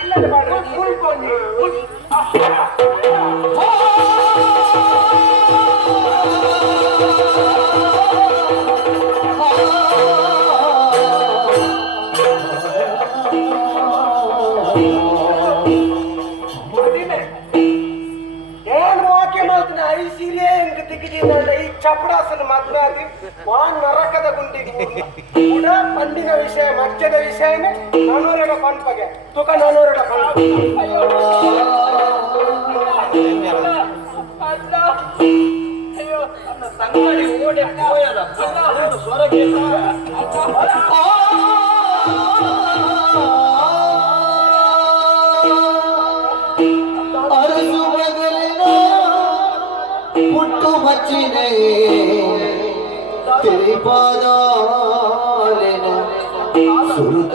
இல்ல ತೆಗಿದೀನಲ್ಲ ಮದ್ವೆ ಆದಿ ವಾ ನರಕದ ಗುಂಡಿಗೆ ಕೂಡ ಪಂಡಿನ ವಿಷಯ ಮಚ್ಚದ ವಿಷಯನೇ ನಾನೂರಡ ಪಂಪಗೆ ತುಕ ನಾನೂರಡ ಪಂಪ ಸಂಗಡಿ ಓಡಿ ಪುಟ್ಟು ಮಚ್ಚಿನೆ ತಿರಿಪಾದಾಲಿನ ಸುರುತ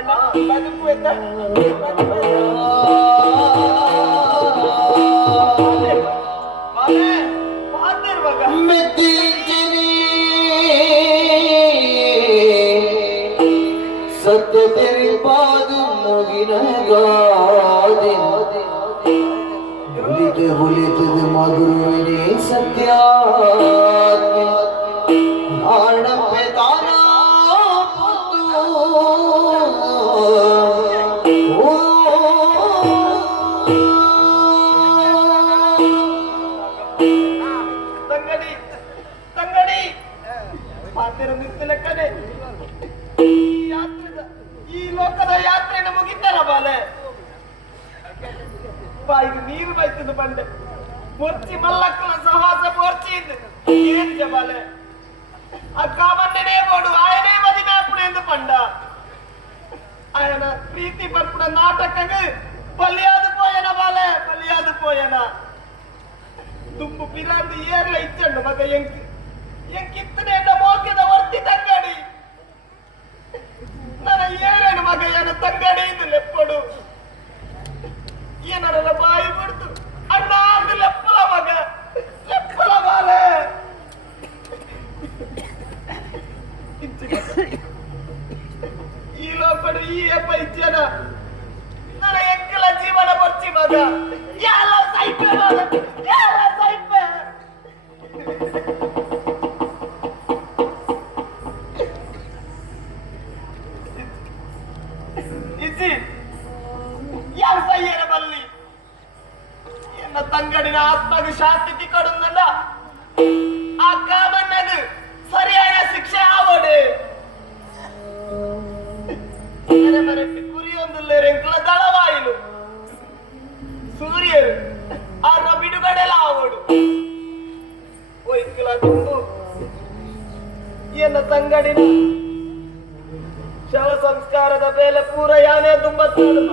అన్నా బతుకు ఎంత బతుకు ಸತ್ಯ ತಿರುಪಾದು ಮುಗಿನ ಗಾದೆ ಹುಲಿತದೆ ಮಗುರುವಿನೇ ಸತ್ಯ ಬಾಯಿಗೆ ನೀರು ಬೈತದ ಬಂಡೆ ಮುರ್ಚಿ ಮಲ್ಲಕ್ಕಲ ಸಹವಾಸ ಮೋರ್ಚಿ ಏನ್ ಬಾಲೆ ಆ ಕಾಮಣ್ಣನೇ ಬೋಡು ಆಯನೇ ಮದಿಮೆ ಅಪ್ಪಣೆ ಎಂದು ಪಂಡ ఆయన ప్రీతి పరుపున నాటకగా బలియాదు పోయన బాలే బలియాదు పోయన ದುಂಬು ಪಿರಾಂದು ಏರ್ಲ ಇಚ್ಚಂಡು ಮಗ ಎಂಕ್ ಎಂಕಿತ್ತನೆ ಎಂಡ ಮೋಕ್ಯದ ಆತ್ಮಗೆ ಶಾಂತಿ ಕೊಡುಂದಲ್ಲ ಆ ಕಾಮಣ್ಣದು ಸರಿಯಾದ ಶಿಕ್ಷೆ ಆವಡು ಮರಕ್ಕೆ ಕುರಿಯೊಂದಿಲ್ಲ ರೆಂಕಲ ದಳವಾಯಿಲು ಸೂರ್ಯರು ಆರ ಬಿಡುಗಡೆಲ ಆವಡು ಒಯ್ಕಲ ತುಂಬು ಎನ್ನ ತಂಗಡಿನ ಶವ ಸಂಸ್ಕಾರದ ಬೇಲೆ ಪೂರ ಯಾನೇ ತುಂಬ ತಾಳು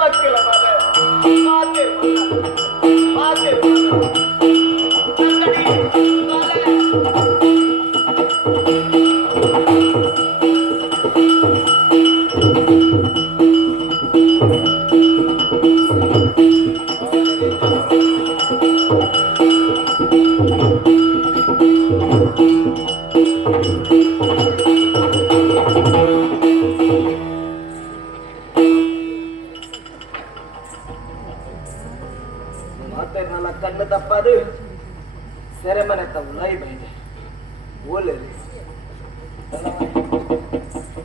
लग के लगा ले बातें बातें। ಮಾತೇನಲ್ಲ ಕಣ್ಣು ತಪ್ಪದು ಸೆರೆಮನೆ ತಮ್ಮ ಲೈ ಬೈದೆ ಓಲೆ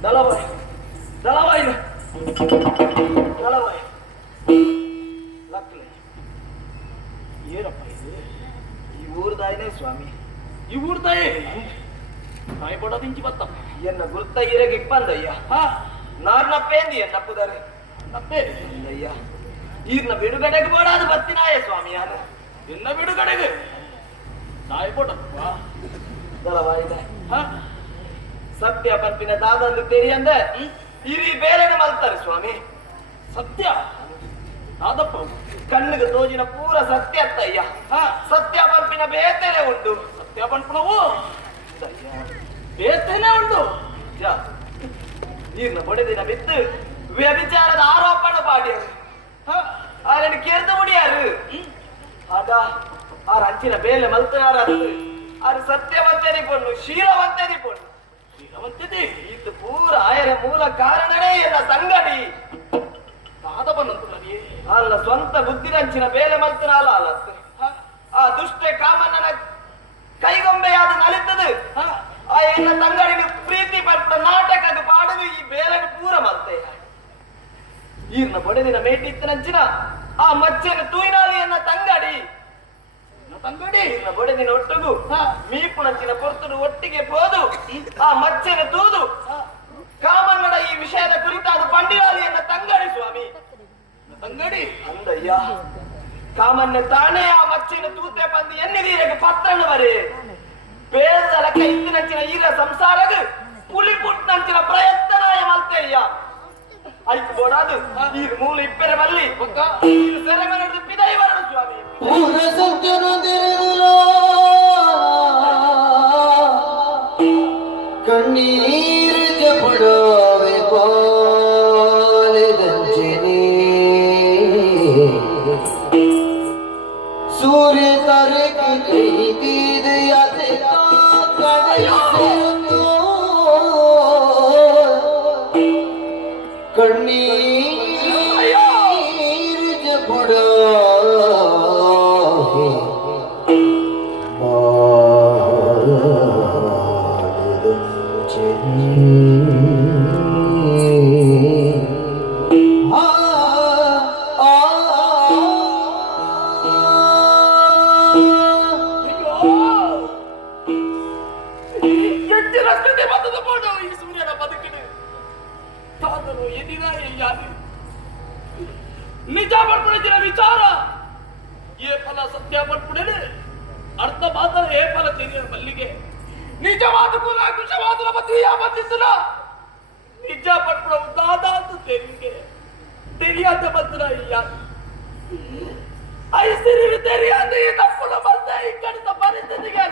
ದಳವಾಯ್. ದಳವಾಯ್. ದಳವಾಯ್. ಲಕ್ಲೆ. ಏನಪ್ಪ ಇದು? ಈ ಊರ್ದಾಯಿನೇ ಸ್ವಾಮಿ. ಈ ಊರ್ ತಾಯಿ? ಪಡೋದಿಂಚಿ ಬತ್ತಪ್ಪ. ಎನ್ನ ಗುರುತ ಇರಗೆ ಬಂದಯ್ಯ ಹಾ ನಾರ್ನಪ್ಪೇಂದಿ ಎನ್ನಪ್ಪದಾರೆ ನಪ್ಪೇ? ಅಯ್ಯ ಈರ್ನ ಬಿಡುಗಡೆಗೆ ಬೋಡಾದ ಬತ್ತಿನಾಯ ಸ್ವಾಮಿ ಯಾರು ಇನ್ನ ಬಿಡುಗಡೆಗೆ. ದಳವಾಯಿದೆ ಹಾ? ಸತ್ಯ ಪಂಪಿನ ದಾದಂದು ತೆರಿಯಂದ ಇರಿ ಬೇರೆನೆ ಮಲ್ತಾರೆ ಸ್ವಾಮಿ. ಸತ್ಯ? ದಾದಪ್ಪ ಕಣ್ಣಿಗೆ ತೋಜಿನ ಪೂರ ಸತ್ಯ ಅತ್ತಯ್ಯ ಹಾ? ಸತ್ಯ ಪಂಪಿನ ಬೇತೆನೆ ಉಂಟು. ಸತ್ಯ ಅಯ್ಯ, ಬೇತೇನೆ ಉಂಟು. ನೀರ್ನ ಬಡದಿನ ಬಿತ್ತು. ವ್ಯಭಿಚಾರದ ಆರೋಪಣ ಪಾಡ್ಯಾರು ಆರನ್ನು ಕೇರ್ದು ಮುಡಿಯಾರು ಆಗ ಆರ ಅಂಚಿನ ಬೇಲೆ ಮಲ್ತಾರ ಆರು ಸತ್ಯವಂತನಿ ಪೊಣ್ಣು ಶೀಲವಂತನಿ ಪೊಣ್ಣು. பொண்ணு ಇದು ಪೂರ ಆಯರ ಮೂಲ ಕಾರಣನೇ காரணனே ತಂಗಡಿ சங்கடி ನನಗೆ ಅಲ್ಲ ಸ್ವಂತ ಬುದ್ಧಿರಂಚಿನ ಬೇಲೆ ಮಲ್ತನಾಲ ಅಲ್ಲ ಆ ದುಷ್ಟೆ ಕಾಮಣ್ಣನ ಕೈಗೊಂಬೆಯಾದ ನಲಿತದು. ಆ ಎನ್ನ ತಂಗಡಿನ ಪ್ರೀತಿ ಪಟ್ಟ ನಾಟಕದ ಪಾಡದು ಈ ಬೇಲನ್ನು ಪೂರ ಮಲ್ತೆ. ಈರ್ನ ಬಡದಿನ ಮೇಟಿತ್ತನಂಚಿನ ಆ ಮಚ್ಚನ ತೂಯಿನಾಲಿಯನ್ನ ತಂಗಡಿ. ತಂಗಡಿ ಈರ್ನ ಬಡದಿನ ಒಟ್ಟುಗು. ಮೀಪುಣಂಚಿನ ಪೊರ್ತುಡು ಒಟ್ಟಿಗೆ ಹೋದು ಆ ಮಚ್ಚನ ತೂದು. ಕಾಮನ್ನಡ ಈ ವಿಷಯದ ಕುರಿತಾದ ಪಂಡಿರಾಲಿಯನ್ನ ತಂಗಡಿ ಸ್ವಾಮಿ. ತಂಗಡಿ, ಅಂದಯ್ಯ. ಕಾಮನ್ನ ತಾನೇ ಆ ಮಚ್ಚಿನ ತೂತೆ ಬಂದು ಎನ್ನಿದೀರಕ್ಕೆ ಪತ್ರನ್ನು ಬರೆ ಬೇದಲ ಕೈತ್ತಿನಂಚಿನ ಈರ ಸಂಸಾರಗ. ಪುಲಿ ಪುಟ್ಟಿನಂಚಿನ ಪ್ರಯತ್ನಾಯ ಮಲ್ತೆಯ್ಯ ಐಕ್ ಬೋಡಾದು ಈಗ ಮೂಲ ಇಪ್ಪರೆ ಬಲ್ಲಿ ಈಗ ಸೆರೆಮನೆ ಪಿದೈ ಬರಡು ಸ್ವಾಮಿ ಪೂರ ಸತ್ಯನು ತೆರೆದುಲ ಕಣ್ಣೀರು ಜಪಡಾವೆ ಪಾಲೆದಂಚನೆ ನಿಜ ಪಡ್ಪಡಿಸಿನ ವಿಚಾರ? ಏ ಫಲ, ಸತ್ಯ ಪಡ್ಪುಡನೆ ಅರ್ಥ ಮಾತ್ರ, ಏ ಫಲ ತೆರಿಯ ಮಲ್ಲಿಗೆ. ನಿಜವಾದ ಕುಲ ಕುಶವಾದ ಮದುವೆಯ ಬಂದಿದ್ದನ ನಿಜ ಪಡ್ಪಡ ಉದಾದ ಅಂತ ತೆರಿಗೆ. ತೆರಿಯಾದ ಬಂದ್ರ ಯಾರು ಐಸಿರಿ ತೆರಿಯಾದ ಈ ತಪ್ಪುನ ಬಂದ, ಈ ಕಡಿತ ಪರಿಸ್ಥಿತಿಗೆ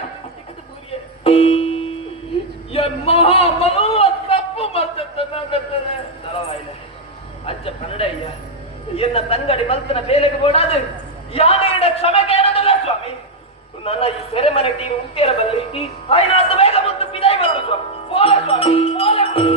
ಮಹಾ ಮನೋ ತಪ್ಪು ಮತ್ತೆ ಅಜ್ಜ ಅಜ್ಜ ಕನ್ನಡಯ್ಯ ಎನ್ನ ತಂಗಡಿ ಮಲ್ತನ ಬೇಲೆಗೆ ಬೋಡಾದು ಯಾನೇಡ ಕ್ಷಮೆ ಕೇಳದಲ್ಲ ಸ್ವಾಮಿ ನನ್ನ ಈ ಸೆರೆಮನೆ ಟೀರು ಉಂಟೇರ ಬಲ್ಲಿ ಆಯ್ನಾದ ಬೇಗ ಬಂದು ಪಿದಾಯಿ ಬರಡು ಸ್ವಾಮಿ ಪೋಲೆ ಸ್ವಾಮಿ ಪೋಲೆ ಪೋಲೆ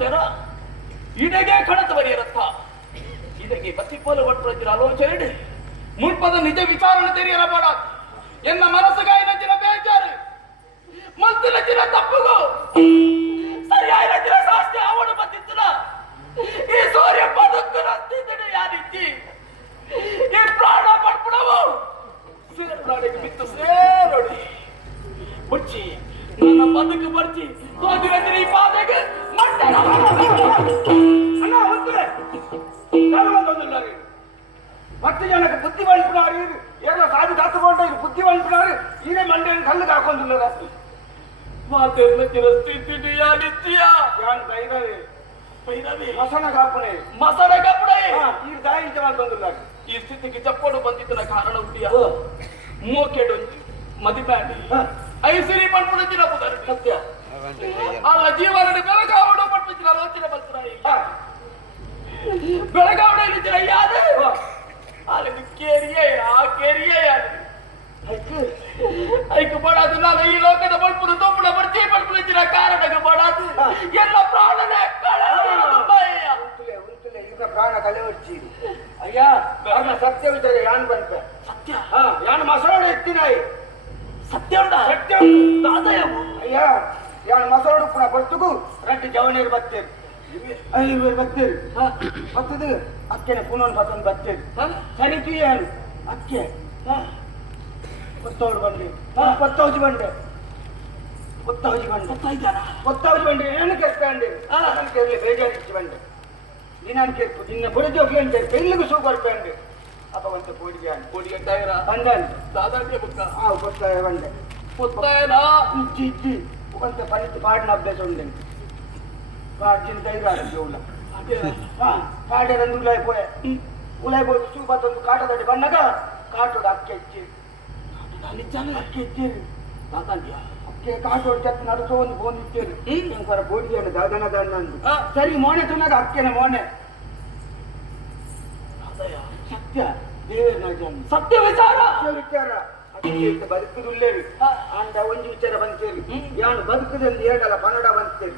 ಪಂಡಿತಚ್ಚಿನ ಇದೆಗೆ ಬರೆಯರತ್ತ ಇದಕ್ಕೆ ಪ್ರತಿಫಲ ಒಟ್ಟು ಆಲೋಚನೆ ಮುಲ್ಪದ ನಿಜ ವಿಚಾರಣೆ ತೆರೆಯಲಬೇಡ ಎನ್ನ ಮನಸ್ಸುಗಾಯ ನಚ್ಚಿನ ಬೇಜಾರು. ಮತ್ತು ನಚ್ಚಿನ ತಪ್ಪುಗು. ಸರಿಯಾಗಿ ನಚ್ಚಿನ ಸಾಸ್ತಿ ಅವನು ಬಂದಿದ್ದನ ಈ ಸೂರ್ಯ ಬದುಕು ನಂತಿದ್ದನೆ ಯಾರಿದ್ದಿ ಈ ಪ್ರಾಣ ಪಡ್ಬಿಡವು ಸೇರ್ನಾಡಿಗೆ ಬಿತ್ತು ಸೇರೋಡಿ. ಮುಚ್ಚಿ, ನನ್ನ ಬದುಕು ಬರ್ಚಿ ಈ ಪಾದಕ್ಕೆ ಮತ್ತೆ ಜನಕ್ಕೆ ಬುದ್ಧಿ ವಹಿಸಿನಾರು ಏನೋ ಸಾಧಿ ಕತ್ತುಕೊಂಡು ಇದು ಬುದ್ಧಿ ವಹಿಸಿನಾರು ಈನೇ ಮಂಡೆಯನ್ನು ಕಲ್ಲು ಕಾಕೊಂದುಲ್ಲದ ಮಾತೆಲ್ಲ ಸ್ಥಿತಿ ನಿತ್ಯ? ಯಾನ್ ದೈರವೇ ದೈರವೇ ಮಸನ ಕಾಪಣೆ. ಮಸನ ಕಾಪಣೆ? ಈ ದಾಯಿ ಜವಾನ್ ಬಂದಿಲ್ಲ ಈ ಸ್ಥಿತಿಗೆ ಚಪ್ಪೋಡು ಬಂದಿದ್ದನ ಕಾರಣ ಉಂಟಿಯ ಮೂವಕ್ಕೆಡು ಮದಿಪ್ಯಾಟಿ ಐಸಿರಿ ಪಡ್ಪುಡಿನ ಪುದರ್ ಸತ್ಯ. ಆ ಜೀವನ ಬೆಳಕಾವಡು. ಆಲೋಚನೆ ಬರ್ತಾರೆ ಬೆಳಗಾವಡ ಇಲ್ಲಿದ್ದೀರ ಯಾರು ಅಲ್ಲಿ ಕೇರಿಯೇ ಆ ಕೇರಿಯೇ ಯಾರು ಐಕು ಬಡಾದು ನಾನು ಈ ಲೋಕದ ಬಳ್ಪುದ ತೊಂಬಳ ಬರ್ತಿ ಪಡ್ಪಿಸಿನ ಕಾರಣಕ್ಕೆ ಬಡಾದು ಎಲ್ಲ ಪ್ರಾಣನೇ ಕಳೆದು ಭಯ ಉಂಟುಲೆ ಉಂಟುಲೆ ಈಗ ಪ್ರಾಣ ಕಲೆ ಹೊಡ್ಚಿ ಅಯ್ಯ ಅರ್ನ ಸತ್ಯ ವಿಚಾರ ಯಾನ್ ಬಂತ ಸತ್ಯ ಹಾ ಯಾನ್ ಮಸೋಡ ಎತ್ತಿನಾಯಿ ಸತ್ಯ ಉಂಟಾ ಸತ್ಯ ಉಂಟು. ದಾದಯವು ಅಯ್ಯ ಯಾನ್ ಮಸೋಡ ಪುನ ಬರ್ತುಗು ರೆಡ್ಡಿ ಜವನೇರು ಬರ್ತೇವೆ ಐವರು ಬರ್ತೇವೆ ಬರ್ತದೆ ಅಕ್ಕೆನೆ ಪುನಃ ಬತ್ತೊಂದು ಬರ್ತೇವೆ ಸರಿತಿ ಏನು ಅಕ್ಕೆ ಕೊತ್ತವ್ರು ಬಂದೆ ಕೊತ್ತೌಜಿ ಬಂಡೆ ಕೊತ್ತೌಜಿ ಬಂಡೆ ಗೊತ್ತಾಯ್ತಾರ ಕೊತ್ತೌಜಿ ಬಂಡೆ ಏನು ಕೆರ್ಕಂಡೆ ನಾನು ಕೇರಳಿ ಬೇಜಾರಿಚ್ಚಿ ಬಂಡೆ ನೀನಾನು ಕೇರ್ಪು ನಿನ್ನ ಬುಡದಿ ಹೋಗಿ ಅಂತ ಎಲ್ಲಿಗೂ ಸೂ ಬರ್ಕಂಡೆ ಅಪ್ಪ ಬಂತ ಪೋಡಿಗೆ ಅಂತ ಕೋಡಿಗೆ ಟೈರ ಬಂದಾನೆ ದಾದಾಗೆ ಬುಕ್ಕ ಆ ಕೊತ್ತಾಯ ಬಂಡೆ ಗೊತ್ತಾಯನಾ ಇಚ್ಚಿ ಇಚ್ಚಿ కొంత పని పాడిన అభ్యాసం ఉందండి పాడిన తైగారు జోవుల పాడే రెండు ఉలాయిపోయా ఉలాయిపోయి చూపతుంది కాటదడి పన్నగా కాటుడు అక్కెచ్చి అక్కెచ్చేది ದಾದಾಂಡಿಯ అక్కే కాటోడు చెత్త నడుచు ఉంది ఫోన్ ఇచ్చేది ಹ್ಮ್. ఇంకొక పోటీ చేయండి దాదన దాన్ని ఆ. సరి మోనే తున్నగా అక్కేనే మోనే ದಾದಯ సత్య దేవేరు నా జన్మ ಸತ್ಯ ವಿಚಾರ ವಿಚಾರ ಅದಕ್ಕೆ ಬದುಕುದುಲ್ಲೇರಿ ಆ. ಅಂಡ ಒಂದು ವಿಚಾರ ಬಂತೇರಿ. ಯಾನು ಬದುಕುದಂದು ಏಡಲ ಪನಡ ಬಂತೇರಿ.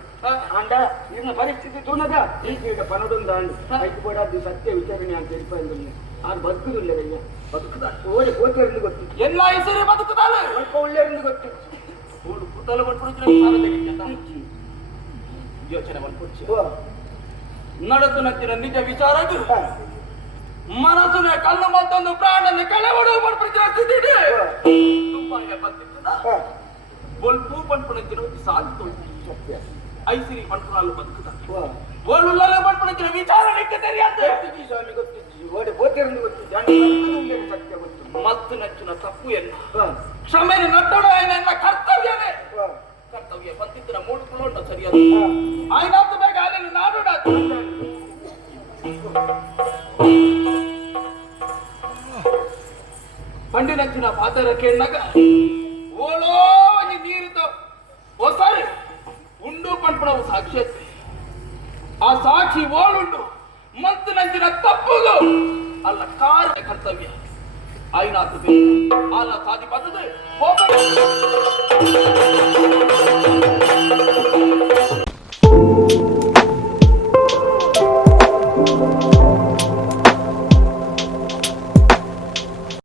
ಅಂಡ ಇನ್ನು ಪರಿಸ್ಥಿತಿ ತುನದ ಈಗ ಪನ್ನಡೊಂದು ಅಂಡು. ಐದು ಕೂಡ ಅದು ಸತ್ಯ ವಿಚಾರಣೆ ಅಂತ ಹೇಳ್ಕೊಂಡು ಆಗ ಬದುಕುದುಲ್ಲೇರಯ್ಯ ಬದುಕುದ? ಓಡಿ ಕೋತಿಯರಿಂದ ಗೊತ್ತು. ಎಲ್ಲ ಹೆಸರು ಬದುಕುತ್ತಾನೆ ಒಳ್ಕ ಒಳ್ಳೇರೆಂದು ಗೊತ್ತು. ಓಡು ಕುತಲ ತೆಗಿತ ಯೋಚನೆ ಮಾಡ್ಕೊಡ್ಸಿ ಓ, ನಡೆದು ನಚ್ಚಿನ ನಿಜ ವಿಚಾರ ಆ, ಮನಸ್ಸಿನ ಕಲ್ಲು ಮತ್ತೊಂದು ಪ್ರಾಣನ ಕಳೆವಡು ಮಾಡ್ಬಿಡ್ತಿರ ಸ್ಥಿತಿ ಆ, ತುಂಬಾ ಬಂದಿರ್ತದ ಆ, ಬೊಲ್ಪು ಪಂಪಣಕ್ಕಿನ ಒಂದು ಸಾಧಿತು ಸತ್ಯ. ಐಸಿರಿ ಪಂಪಣಾಲು ಸ್ವಾಮಿ ಓಡಿ ಸತ್ಯ ಗೊತ್ತು. ಮತ್ತು ನಚ್ಚಿನ ತಪ್ಪು ಎನ್ನ. ಕ್ಷಮೆ ನಟ್ಟೋಡು ಕರ್ತವ್ಯವೇ ಕರ್ತವ್ಯ ಸರಿಯಾದ ಆಯ್ನಾತು ಬೇಗ ಅಲ್ಲಿ ಮಂಡಿನಂಚಿನ ಪಾತ್ರ ಕೇಳಿದಾಗ ಓಳೋ ನೀರಿತು ಹೊಸಾರಿ ಉಂಡು ಪಂಪಣವು ಸಾಕ್ಷಿ ಆ ಸಾಕ್ಷಿ ಓಲುಂಡು. ಮತ್ತು ನಂಜಿನ ತಪ್ಪುದು. ಅಲ್ಲ, ಕಾರ್ಯ ಕರ್ತವ್ಯ. ಆಯ್ನಾಗ್ತದೆ. ಆಲ ಸಾಧಿ ಬಂದದೆ